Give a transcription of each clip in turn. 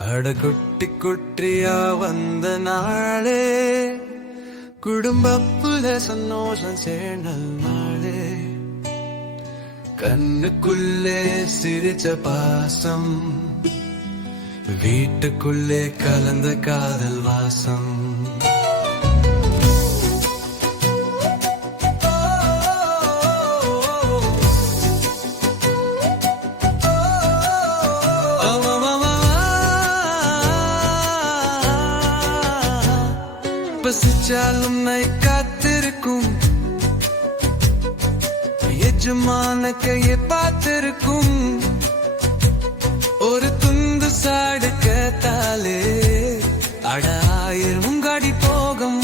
அட குட்டி குட்டியா வந்த நாளே குடும்பப்புல சந்தோஷம் சேர்ந்த நாளே கண்ணுக்குள்ளே சிரிச்ச பாசம் வீட்டுக்குள்ளே கலந்த காதல் வாசம் பசிச்சாலும் நை காத்திருக்கும் எஜமான கையை பார்த்திருக்கும் ஒரு துண்டு சாடு கேட்டாலே அடாயிரம் காடி போகும்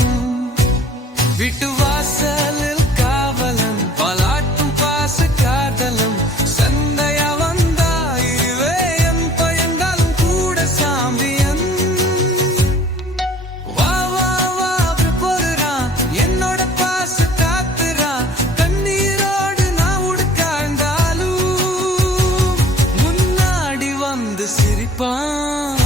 வீட்டு வாசலில் காவலம் பலாட்டும் பாச காதலம் சந்தையா வந்தா இதுவே என் பயந்தாலும் கூட சாம்பியன் வா வா வா பொறுறான் என்னோட பாச காத்துறான் கண்ணீரோடு நான் உடுக்காண்டாலும் முன்னாடி வந்து சிரிப்பான்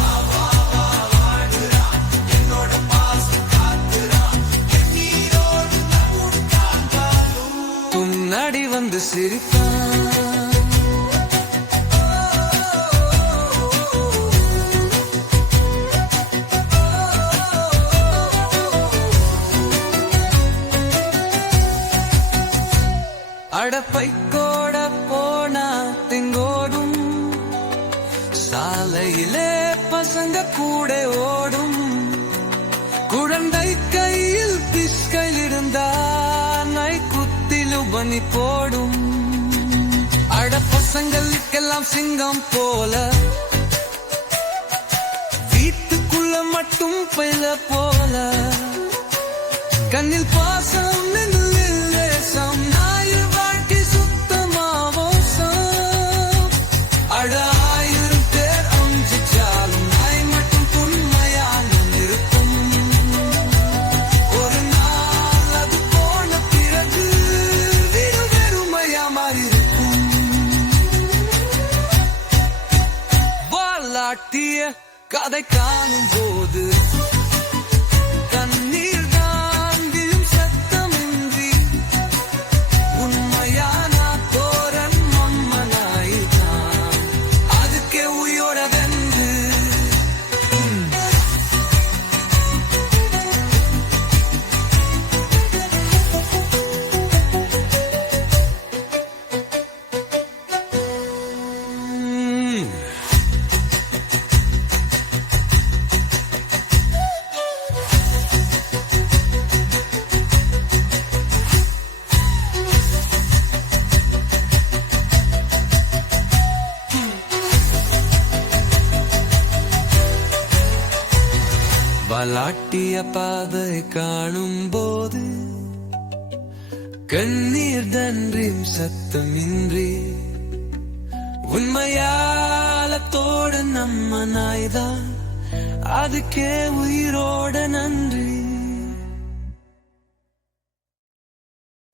முன்னாடி வந்து சிரிப்பான் அடப்பைக்கோட போனா தெங்கோடும் சாலையிலே பசங்க கூட ஓடும் குழந்தை கையில் பிஸ்கையில் இருந்தா நை குத்திலு பனி போடும் அட பசங்களுக்கெல்லாம் சிங்கம் போல வீட்டுக்குள்ள மட்டும் பைல போல கண்ணில் பாசம் லேசம் நாயில் வாழ்க்கை சுத்தமாவோசம் அட ஆயிரம் பேர் அஞ்சிச்சாலும் நாய் மட்டும் துண்மையான இருக்கும் ஒரு நாள் அது போன பிறகு வெறுமையா மாறியிருக்கும் வாலாட்டிய கதை காணும் போது கண்ணீர் தான் விழும் சத்தமின்றி உண்மையான தோரன் மம்மனாயிதான் அதுக்கே உயிரோடவென்று வாலாட்டிய பாதை காணும் போது கண்ணீர் தன்றின் சத்தமின்றி உண்மையாலத்தோடு நம்ம நாய்தான் அதுக்கே உயிரோட நன்றி